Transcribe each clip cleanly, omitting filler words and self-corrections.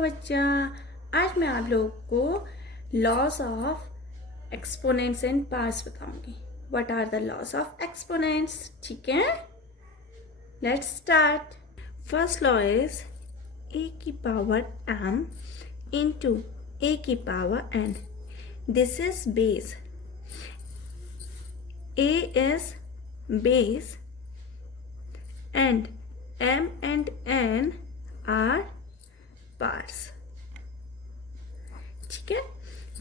बच्चा, आज मैं आप लोगों को laws of exponents and parts बताऊंगी. What are the laws of exponents. ठीक है, let's start. First law is a की पावर m इंटू a की power n. This is base. a is base and m and n are parts. ठीक है,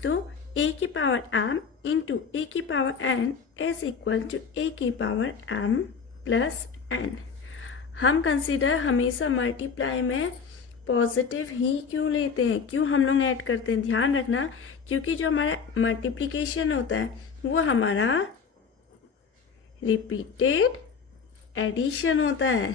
तो a की power m into a की power n is equal to a की power m plus n. हम consider हमेशा multiply में positive ही क्यों लेते हैं, क्यों हम लोग ऐड करते हैं, ध्यान रखना, क्योंकि जो हमारा मल्टीप्लिकेशन होता है वो हमारा रिपीटेड एडिशन होता है.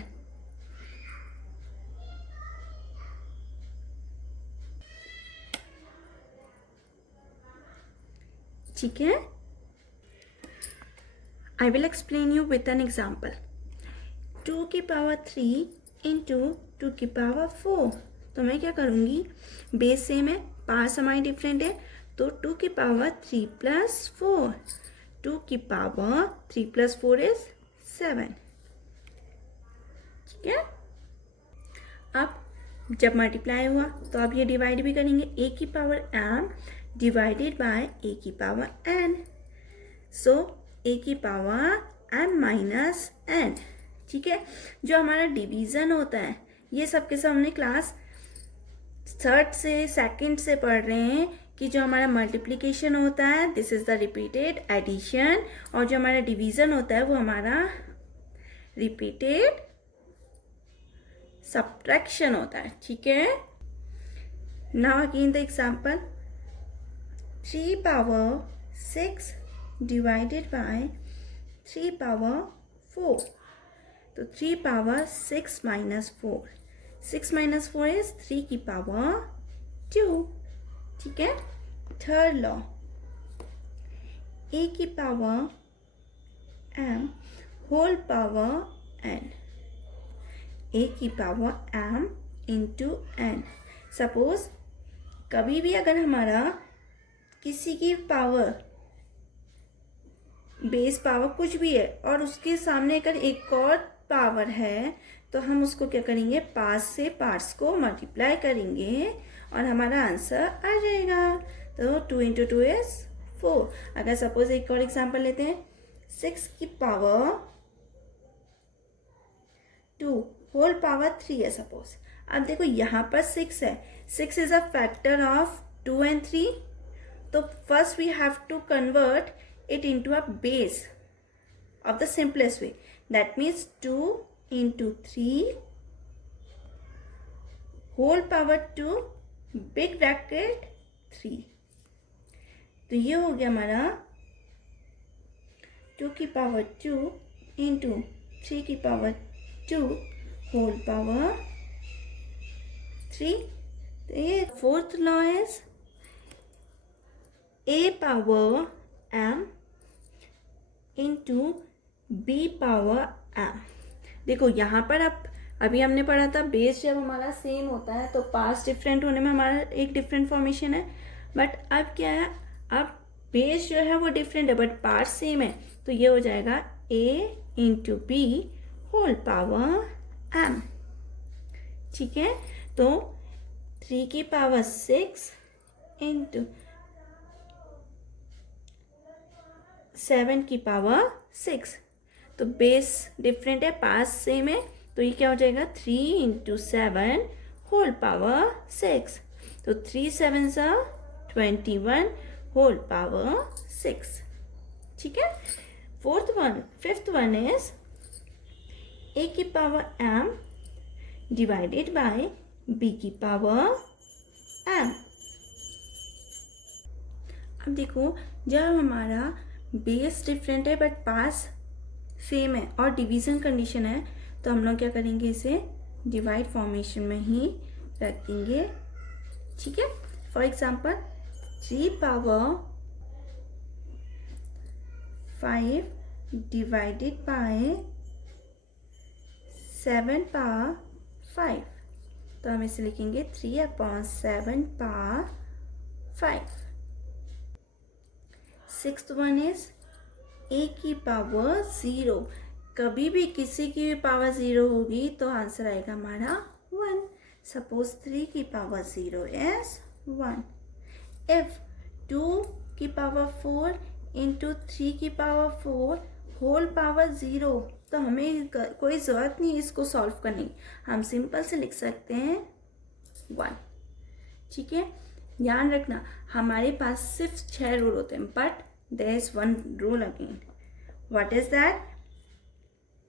ठीक है, I will explain you with an example. 2 की पावर 3 इंटू 2 की पावर 4. तो मैं क्या करूँगी, बेस सेम है, पार्ट्स हमारी डिफरेंट है, तो 2 की पावर 3 प्लस 4. 2 की पावर 3 प्लस 4 इज 7. ठीक है, अब जब मल्टीप्लाई हुआ तो अब ये डिवाइड भी करेंगे. a की power m divided by a की पावर n. सो a की पावर m माइनस n. ठीक है, जो हमारा डिवीज़न होता है ये सब के सब हमने क्लास थर्ड से सेकंड से पढ़ रहे हैं कि जो हमारा मल्टीप्लिकेशन होता है this is the repeated addition, और जो हमारा डिवीज़न होता है वो हमारा रिपीटेड सब्ट्रैक्शन होता है. ठीक है, now again the example. 3 power 6 divided by 3 power 4. तो 3 पावर 6 माइनस 4. 6 माइनस 4 इज 3 की पावर 2. ठीक है, थर्ड लॉ. a की power m whole power n. a की power m into n. Suppose कभी भी अगर हमारा किसी की पावर बेस पावर कुछ भी है और उसके सामने अगर एक और पावर है तो हम उसको क्या करेंगे, पास से पार्ट्स को मल्टीप्लाई करेंगे और हमारा आंसर आ जाएगा. तो 2 इंटू 2 इज 4. अगर सपोज एक और एग्जांपल लेते हैं. 6 की पावर 2 होल पावर 3 है सपोज. अब देखो यहाँ पर 6 है. 6 is a factor of 2 and 3. तो first we have to convert it into a base of the simplest way. That means 2 into 3 whole power 2 big bracket 3. तो ये हो गया हमारा 2 की पावर 2 into 3 की पावर 2 whole power 3. तो ये फोर्थ लॉ है a power m into B power m. देखो यहाँ पर अब अभी हमने पढ़ा था बेस जब हमारा सेम होता है तो पास डिफरेंट होने में हमारा एक डिफरेंट फॉर्मेशन है. बट अब क्या है, अब बेस जो है वो डिफरेंट है बट पार्ट सेम है. तो ये हो जाएगा a into B whole power m. ठीक है, तो 3 की पावर 6 इंटू 7 की पावर 6. तो बेस डिफरेंट है, पास सेम है, तो ये क्या हो जाएगा 3 इंटू 7 होल पावर 6. तो 3 7 सा 21 होल पावर 6. ठीक है, फिफ्थ वन इज a की power m divided by b की पावर m. अब देखो जब हमारा बेस डिफरेंट है बट पास सेम है और डिवीज़न कंडीशन है तो हम लोग क्या करेंगे, इसे डिवाइड फॉर्मेशन में ही रखेंगे. ठीक है, for example 3 power 5 divided by 7 power 5. तो हम इसे लिखेंगे 3/7 power 5. Sixth one is a की पावर 0. कभी भी किसी की भी पावर 0 होगी तो आंसर आएगा हमारा 1. सपोज 3 की पावर 0 इज 1. इफ 2 की पावर 4 इंटू 3 की पावर 4 होल पावर 0, तो हमें कोई ज़रूरत नहीं इसको सॉल्व करने की, हम सिंपल से लिख सकते हैं 1. ठीक है, ध्यान रखना हमारे पास सिर्फ 6 रूल होते हैं, but there is one rule again. What is that?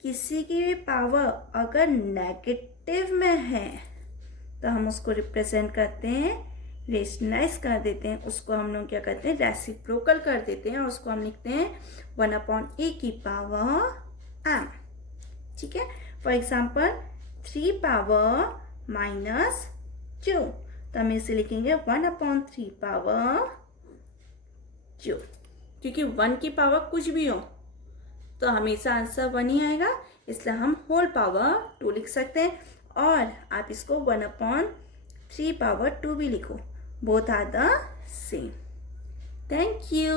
किसी की भी पावर अगर नेगेटिव में है तो हम उसको रिप्रेजेंट करते हैं, रेशनलाइज कर देते हैं, उसको हम लोग क्या करते हैं, रेसिप्रोकल कर देते हैं, और उसको हम लिखते हैं 1/a की पावर m. ठीक है, फॉर एग्जाम्पल 3 पावर -2, तो हम इसे लिखेंगे 1/3 पावर 2, क्योंकि 1 की पावर कुछ भी हो तो हमेशा आंसर 1 ही आएगा, इसलिए हम होल पावर 2 लिख सकते हैं. और आप इसको 1/3 पावर 2 भी लिखो, both are the same. Thank you.